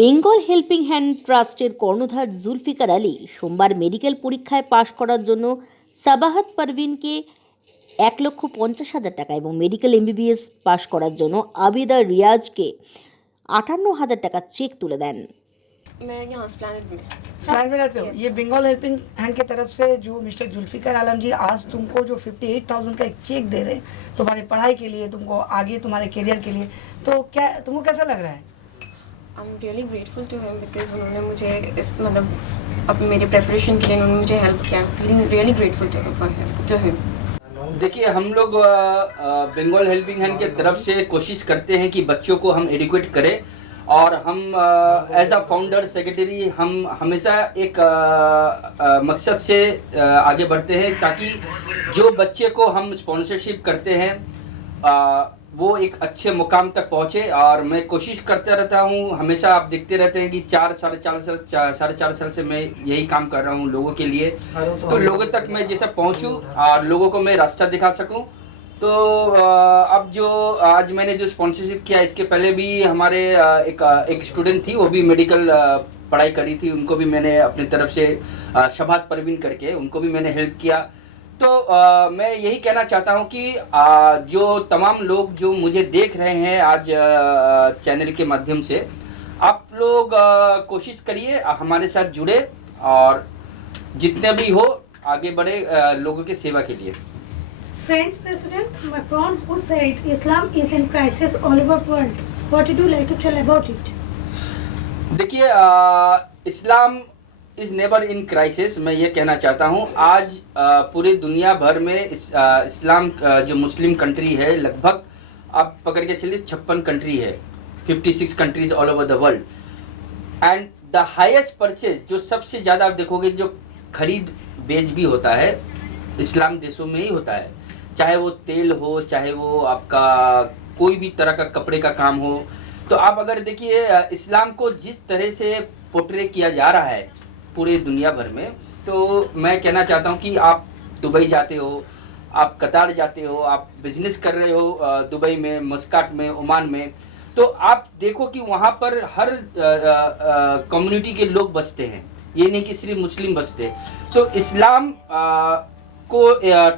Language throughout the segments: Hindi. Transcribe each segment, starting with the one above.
বেঙ্গল হেল্পিং হ্যান্ড ট্রাস্টের কর্ণধার জুলফিকার আলী সোমবার মেডিকেল পরীক্ষায় পাশ করার জন্য সাবাহাত পারভিনকে 1,50,000 টাকা এবং মেডিকেল এমবিবিএস পাশ করার জন্য আবিদা রিয়াজকে 58,000 টাকা চেক তুলে দেন। मैं यहाँ प्लानट में स्लैंग में रहते हो। ये बंगाल हेल्पिंग हैंड की तरफ से जो मिस्टर जुल्फिकार आलम जी आज तुमको जो 58,000 का एक चेक दे रहे हैं तुम्हारी पढ़ाई के लिए, तुमको आगे तुम्हारे करियर के लिए, तो क्या तुमको कैसा लग रहा है? I am really grateful to him because उन्होंने मुझे इस मतलब अब मेरे प्रेपरेशन के लिए उन्होंने मुझे हेल्प किया। Feeling really grateful to him. देखिए, हम लोग बंगाल हेल्पिंग हैंड के तरफ से कोशिश करते हैं कि बच्चों को हम एडुकेट करें और हम एज अ फाउंडर सेक्रेटरी हम हमेशा एक मकसद से आगे बढ़ते हैं ताकि जो बच्चे को हम स्पॉन्सरशिप करते हैं वो एक अच्छे मुकाम तक पहुँचे। और मैं कोशिश करता रहता हूँ, हमेशा आप देखते रहते हैं कि 4-4.5 साल से मैं यही काम कर रहा हूँ लोगों के लिए, तो लोगों तक मैं जैसा पहुँचूँ और लोगों को मैं रास्ता दिखा सकूँ। तो अब जो आज मैंने जो स्पॉन्सरशिप किया, इसके पहले भी हमारे एक स्टूडेंट थी, वो भी मेडिकल पढ़ाई करी थी, उनको भी मैंने अपनी तरफ से शबाहत परवीन करके उनको भी मैंने हेल्प किया। तो मैं यही कहना चाहता हूँ कि जो तमाम लोग जो मुझे देख रहे हैं आज चैनल के माध्यम से, आप लोग कोशिश करिए हमारे साथ जुड़े और जितने भी हो आगे बढ़े लोगों की सेवा के लिए। French President Macron, who said Islam is in crisis all over world. What would you like to tell about it? देखिए, इस्लाम इज़ नेवर इन क्राइसिस। मैं ये कहना चाहता हूँ आज पूरे दुनिया भर में इस्लाम जो मुस्लिम कंट्री है, लगभग आप पकड़ के चलिए 56 कंट्री है, 56 countries all over the world. And the highest purchase जो सबसे ज़्यादा आप देखोगे जो खरीद बेच भी होता है इस्लाम देशों में ही होता है, चाहे वो तेल हो, चाहे वो आपका कोई भी तरह का कपड़े का काम हो। तो आप अगर देखिए इस्लाम को जिस तरह से पोर्ट्रे किया जा रहा है पूरे दुनिया भर में, तो मैं कहना चाहता हूँ कि आप दुबई जाते हो, आप कतार जाते हो, आप बिजनेस कर रहे हो दुबई में, मस्काट में, ओमान में, तो आप देखो कि वहाँ पर हर कम्युनिटी के लोग बसते हैं, ये नहीं कि सिर्फ मुस्लिम बसते। तो इस्लाम को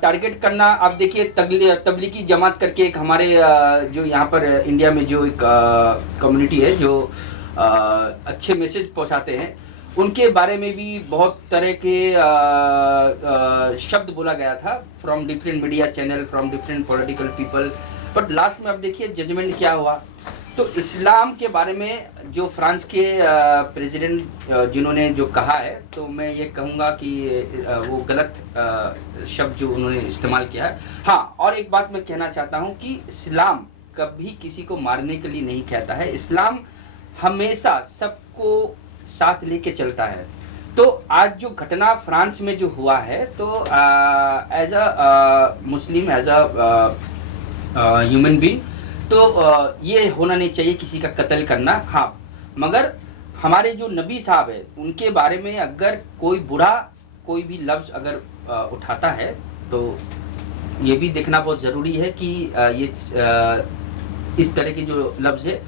टारगेट करना, आप देखिए तबलीगी जमात करके एक हमारे जो यहाँ पर इंडिया में जो एक कम्युनिटी है जो अच्छे मैसेज पहुँचाते हैं, उनके बारे में भी बहुत तरह के शब्द बोला गया था from different media channel, from different political people, but last में आप देखिए जजमेंट क्या हुआ। तो इस्लाम के बारे में जो फ्रांस के प्रेसिडेंट जिन्होंने जो कहा है, तो मैं ये कहूँगा कि वो गलत शब्द जो उन्होंने इस्तेमाल किया है। हाँ, और एक बात मैं कहना चाहता हूँ कि इस्लाम कभी किसी को मारने के लिए नहीं कहता है, इस्लाम हमेशा सबको साथ लेके चलता है। तो आज जो घटना फ्रांस में जो हुआ है, तो as a Muslim, as a human being, तो ये होना नहीं चाहिए किसी का कत्ल करना। हाँ, मगर हमारे जो नबी साहब है उनके बारे में अगर कोई बुरा कोई भी लफ्ज़ अगर उठाता है, तो ये भी देखना बहुत ज़रूरी है कि ये इस तरह की जो लफ्ज़ है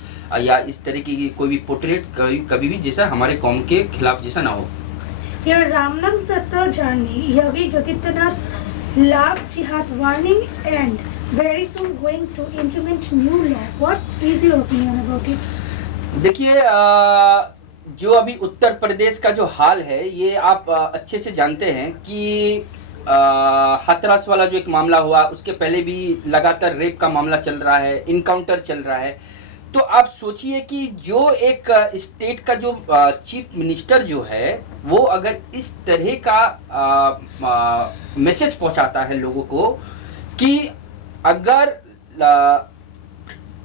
या इस तरह की कोई भी पोर्ट्रेट कभी भी जैसा हमारे कौम के खिलाफ जैसा ना हो। Your Ramnam Satta journey, Yogi Jyotirthanath's love jihad warning and very soon going to implement new law. What is your opinion about it? देखिए, जो अभी उत्तर प्रदेश का जो हाल है, ये आप अच्छे से जानते हैं कि हाथरस वाला जो एक मामला हुआ, उसके पहले भी लगातार रेप का मामला चल रहा है, इनकाउंटर चल रहा है। तो आप सोचिए कि जो एक स्टेट का जो चीफ मिनिस्टर जो है, वो अगर इस तरह का मैसेज पहुंचाता है लोगों को कि अगर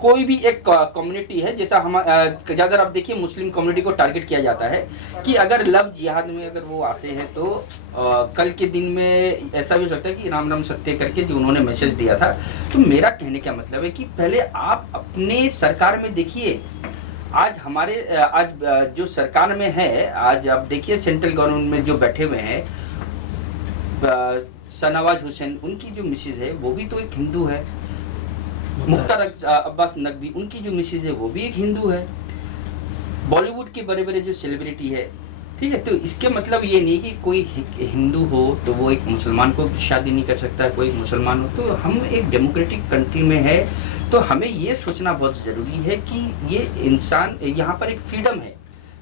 कोई भी एक कम्युनिटी है, जैसा हम ज़्यादातर आप देखिए मुस्लिम कम्युनिटी को टारगेट किया जाता है कि अगर लव जिहाद में अगर वो आते हैं, तो कल के दिन में ऐसा भी हो सकता है कि राम राम सत्य करके जो उन्होंने मैसेज दिया था। तो मेरा कहने का मतलब है कि पहले आप अपने सरकार में देखिए, आज हमारे आज जो सरकार में है, आज आप देखिए सेंट्रल गवर्नमेंट में जो बैठे हुए हैं शाहनवाज हुसैन, उनकी जो मिसेज है वो भी तो एक हिंदू है। मुख्तार अब्बास नकवी, उनकी जो मिसेज है वो भी एक हिंदू है। बॉलीवुड के बड़े बड़े जो सेलिब्रिटी है, ठीक है, तो इसके मतलब ये नहीं कि कोई हिंदू हो तो वो एक मुसलमान को शादी नहीं कर सकता, कोई मुसलमान हो। तो हम एक डेमोक्रेटिक कंट्री में है, तो हमें ये सोचना बहुत ज़रूरी है कि ये इंसान, यहाँ पर एक फ्रीडम है,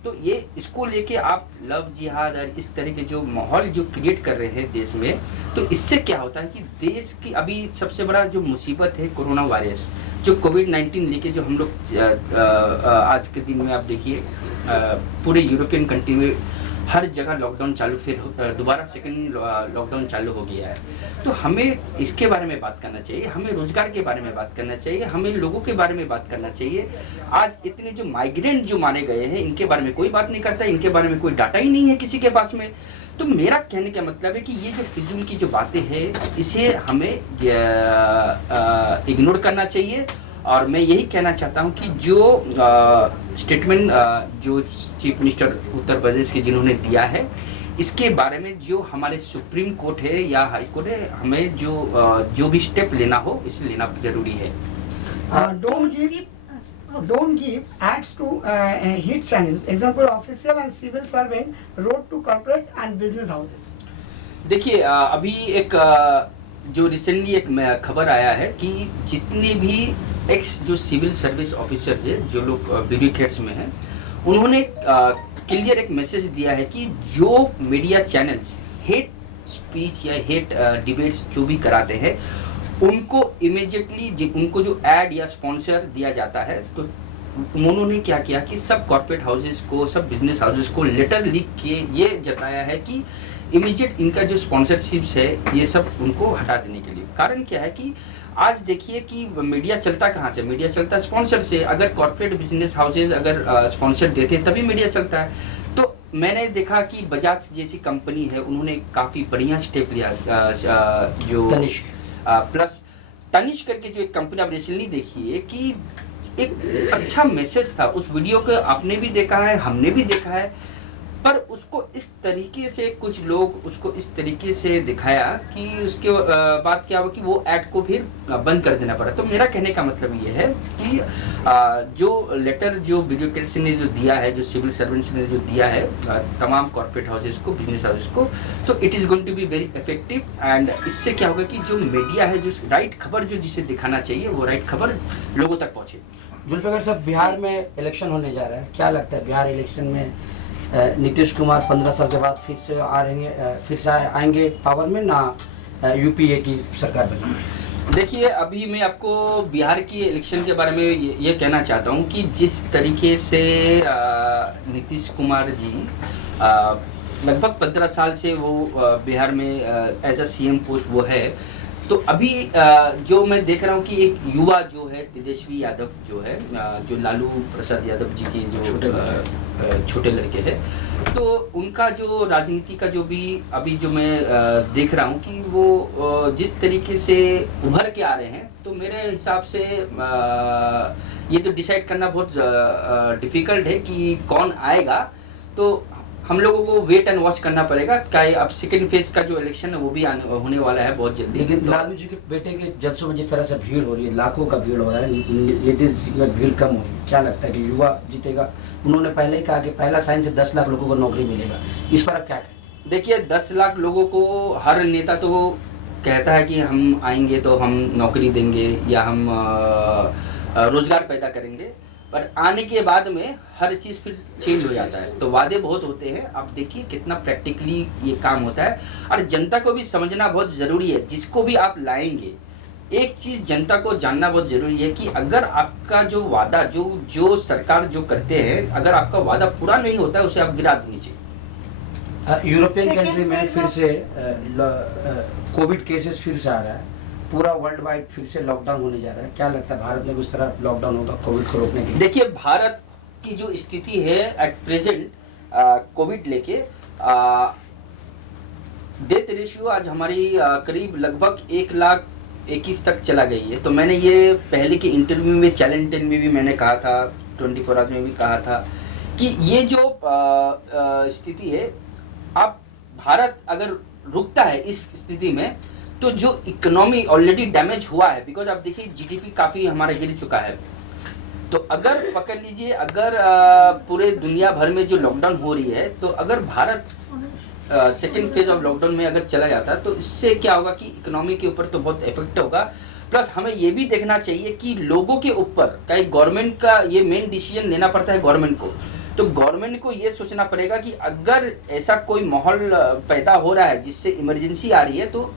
तो ये इसको लेके आप लव जिहाद और इस तरह के जो माहौल जो क्रिएट कर रहे हैं देश में, तो इससे क्या होता है कि देश की अभी सबसे बड़ा जो मुसीबत है कोरोना वायरस, जो कोविड-19 लेके जो हम लोग आज के दिन में आप देखिए पूरे यूरोपियन कंट्री में हर जगह लॉकडाउन चालू, फिर दोबारा सेकंड लॉकडाउन चालू हो गया है। तो हमें इसके बारे में बात करना चाहिए, हमें रोजगार के बारे में बात करना चाहिए, हमें लोगों के बारे में बात करना चाहिए। आज इतने जो माइग्रेंट जो मारे गए हैं, इनके बारे में कोई बात नहीं करता, इनके बारे में कोई डाटा ही नहीं है किसी के पास में। तो मेरा कहने का मतलब है कि ये जो फिजूल की जो बातें हैं, इसे हमें इग्नोर करना चाहिए। और मैं यही कहना चाहता हूं कि जो स्टेटमेंट जो चीफ मिनिस्टर उत्तर प्रदेश के जिन्होंने दिया है, इसके बारे में जो हमारे सुप्रीम कोर्ट है या हाई कोर्ट है, हमें जो भी स्टेप लेना हो, इसे लेना जरूरी है। Don't give ads to hit channels. Example, official and civil servant wrote to corporate and business houses. देखिए अभी एक जो रिसेंटली एक खबर आया है कि जितने भी एक्स जो सिविल सर्विस ऑफिसर्स है, जो लोग ब्यूरोक्रेट्स में हैं, उन्होंने क्लियर एक मैसेज दिया है कि जो मीडिया चैनल्स हेट स्पीच या हेट डिबेट्स जो भी कराते हैं, उनको इमीडिएटली उनको जो ऐड या स्पॉन्सर दिया जाता है, तो उन्होंने क्या किया कि सब कॉर्पोरेट हाउसेस को, सब बिजनेस हाउसेस को लेटर लिख के ये जताया है कि इमीडिएट इनका जो स्पॉन्सरशिप्स है ये सब उनको हटा देने के लिए। कारण क्या है कि आज देखिए कि मीडिया चलता कहाँ से, मीडिया चलता है स्पॉन्सर से। अगर कॉर्पोरेट बिजनेस हाउसेज अगर स्पॉन्सर देते हैं तभी मीडिया चलता है। तो मैंने देखा कि बजाज जैसी कंपनी है, उन्होंने काफ़ी बढ़िया स्टेप लिया, जो प्लस तनिष्क करके जो एक कंपनी, आप रिसेंटली देखिए कि एक अच्छा मैसेज था उस वीडियो को, आपने भी देखा है, हमने भी देखा है, पर उसको इस तरीके से कुछ लोग उसको इस तरीके से दिखाया कि उसके बाद क्या हुआ कि वो ऐड को फिर बंद कर देना पड़ा। तो मेरा कहने का मतलब ये है कि जो लेटर जो ब्यूरोक्रेट्स ने जो दिया है, जो सिविल सर्वेंट्स ने जो दिया है तमाम कॉर्पोरेट हाउसेस को, बिजनेस हाउसेस को, तो it is going to be very effective. And इससे क्या होगा कि जो मीडिया है, जो राइट खबर जो जिसे दिखाना चाहिए, वो राइट खबर लोगों तक पहुँचे। जुल्फिकार साहब, बिहार में इलेक्शन होने जा रहा है, क्या लगता है बिहार इलेक्शन में नीतीश कुमार 15 साल के बाद फिर से आएंगे पावर में, ना यूपीए की सरकार बनेगी? देखिए, अभी मैं आपको बिहार की इलेक्शन के बारे में ये कहना चाहता हूँ कि जिस तरीके से नीतीश कुमार जी लगभग 15 साल से वो बिहार में एज अ सीएम पोस्ट वो है, तो अभी जो मैं देख रहा हूँ कि एक युवा जो है तेजस्वी यादव जो है, जो लालू प्रसाद यादव जी के जो छोटे लड़के हैं, तो उनका जो राजनीति का जो भी अभी जो मैं देख रहा हूँ कि वो जिस तरीके से उभर के आ रहे हैं, तो मेरे हिसाब से ये तो डिसाइड करना बहुत डिफ़िकल्ट है कि कौन आएगा। तो हम लोगों को वेट एंड वॉच करना पड़ेगा। क्या अब सेकेंड फेज का जो इलेक्शन है वो भी होने वाला है बहुत जल्दी। लेकिन लालू जी के बेटे के जलसों में जिस तरह से भीड़ हो रही है, लाखों का भीड़ हो रहा है, नीतीश जी में भीड़ कम हो रही है, क्या लगता है कि युवा जीतेगा? उन्होंने पहले ही कहा कि पहला साइन से 10 लाख लोगों को नौकरी मिलेगा, इस पर आप क्या कहें? देखिए, 10 लाख लोगों को हर नेता तो वो कहता है कि हम आएंगे तो हम नौकरी देंगे या हम रोजगार पैदा करेंगे, पर आने के बाद में हर चीज़ फिर चेंज हो जाता है। तो वादे बहुत होते हैं, आप देखिए कितना प्रैक्टिकली ये काम होता है। और जनता को भी समझना बहुत ज़रूरी है, जिसको भी आप लाएंगे, एक चीज़ जनता को जानना बहुत ज़रूरी है कि अगर आपका जो वादा जो सरकार जो करते हैं, अगर आपका वादा पूरा नहीं होता है, उसे आप गिरा दीजिए। यूरोपियन कंट्री में फिर से कोविड केसेस फिर से आ रहा है, पूरा वर्ल्ड वाइड फिर से लॉकडाउन होने जा रहा है, क्या लगता है भारत में उस तरह लॉकडाउन होगा कोविड को रोकने के लिए? देखिए, भारत की जो स्थिति है एट प्रेजेंट कोविड लेके, डेथ रेशियो आज हमारी करीब लगभग 1,21,000 तक चला गई है। तो मैंने ये पहले के इंटरव्यू में, चैलेंज 10 में भी मैंने कहा था, 24 आवर्स में भी कहा था कि ये जो स्थिति है, अब भारत अगर रुकता है इस स्थिति में, तो जो इकोनॉमी ऑलरेडी डैमेज हुआ है, बिकॉज आप देखिए जीडीपी काफ़ी हमारा गिर चुका है, तो अगर पकड़ लीजिए, अगर पूरे दुनिया भर में जो लॉकडाउन हो रही है, तो अगर Bharat second phase of lockdown में अगर चला जाता है तो इससे क्या होगा कि इकोनॉमी के ऊपर तो बहुत इफेक्ट होगा। प्लस हमें ये भी देखना चाहिए कि लोगों के ऊपर कहीं गवर्नमेंट का ये मेन डिसीजन लेना पड़ता है गवर्नमेंट को, तो गवर्नमेंट को ये सोचना पड़ेगा कि अगर ऐसा कोई माहौल पैदा हो रहा है जिससे इमरजेंसी आ रही है तो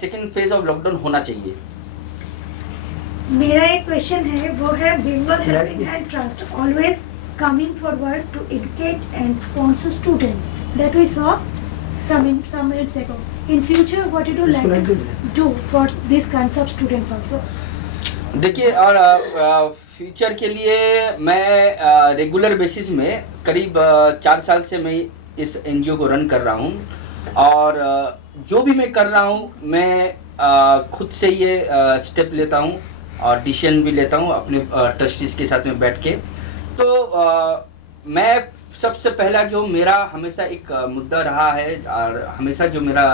सेकेंड फेज ऑफ लॉकडाउन होना चाहिए। मेरा एक क्वेश्चन है, वो है Bengal helping hand trust always coming forward to educate and sponsor students that we saw some minutes ago. In future, what would you like to do for these kinds of students also? देखिए, और फ्यूचर के लिए मैं रेगुलर बेसिस में करीब 4 साल से मैं इस एनजीओ को रन कर रहा हूँ, और जो भी मैं कर रहा हूँ मैं खुद से ये स्टेप लेता हूँ और डिसीजन भी लेता हूँ अपने ट्रस्टीज़ के साथ में बैठ के। तो मैं सबसे पहला जो मेरा हमेशा एक मुद्दा रहा है और हमेशा जो मेरा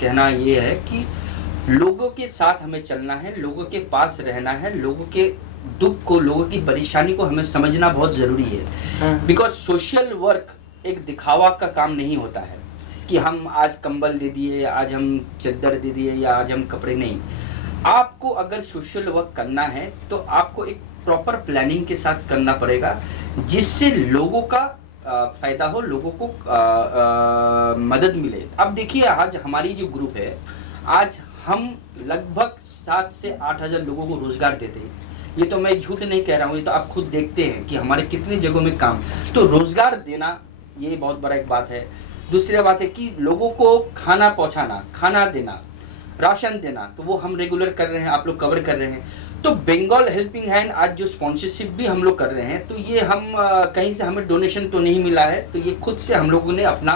कहना ये है कि लोगों के साथ हमें चलना है, लोगों के पास रहना है, लोगों के दुख को, लोगों की परेशानी को हमें समझना बहुत ज़रूरी है। बिकॉज सोशल वर्क एक दिखावा का काम नहीं होता है कि हम आज कंबल दे दिए, आज हम चद्दर दे दिए या आज हम कपड़े नहीं। आपको अगर सोशल वर्क करना है तो आपको एक प्रॉपर प्लानिंग के साथ करना पड़ेगा जिससे लोगों का फ़ायदा हो, लोगों को मदद मिले। अब देखिए, आज हमारी जो ग्रुप है, आज हम लगभग 7 से 8 हज़ार लोगों को रोज़गार देते हैं। ये तो मैं झूठ नहीं कह रहा हूँ, ये तो आप खुद देखते हैं कि हमारे कितने जगहों में काम। तो रोज़गार देना ये बहुत बड़ा एक बात है। दूसरी बात है कि लोगों को खाना पहुँचाना, खाना देना, राशन देना, तो वो हम रेगुलर कर रहे हैं, आप लोग कवर कर रहे हैं। तो बंगाल हेल्पिंग हैंड आज जो स्पॉन्सरशिप भी हम लोग कर रहे हैं, तो ये हम कहीं से हमें डोनेशन तो नहीं मिला है, तो ये खुद से हम लोगों ने अपना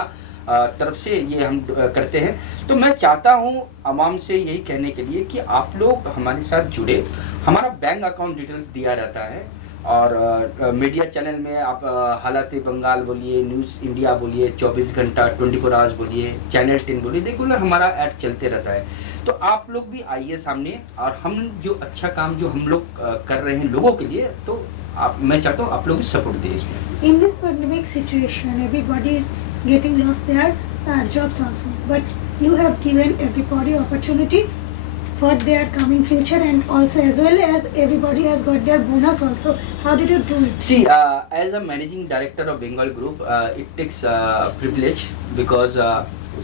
तरफ से ये हम करते हैं। तो मैं चाहता हूँ आवाम से यही कहने के लिए कि आप लोग हमारे साथ जुड़े। हमारा बैंक अकाउंट डिटेल्स दिया रहता है, और मीडिया चैनल में आप हालात बंगाल बोलिए, न्यूज़ इंडिया बोलिए, 24 घंटा 24 आवर्स बोलिए, चैनल 10 बोलिए, रेगुलर हमारा ऐड चलते रहता है। तो आप लोग भी आइए सामने, और हम जो अच्छा काम जो हम लोग कर रहे हैं लोगों के लिए, तो मैं चाहता हूँ आप लोग भी सपोर्ट दें इसमें। In this pandemic situation, everybody is getting lost their jobs also, but you have given everybody opportunity for their coming future, and also as well as everybody has got their bonus also. How did you do it? See, as a managing director of Bengal Group, it takes privilege, because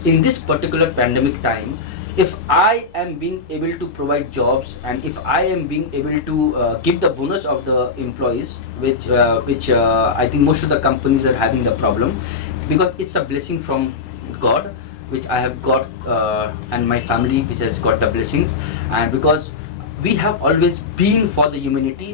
in this particular pandemic time, if I am being able to provide jobs, and if I am being able to give the bonus of the employees, which I think most of the companies are having the problem, because it's a blessing from God, which I have got, and my family which has got the blessings, and because we have always been for the humanity.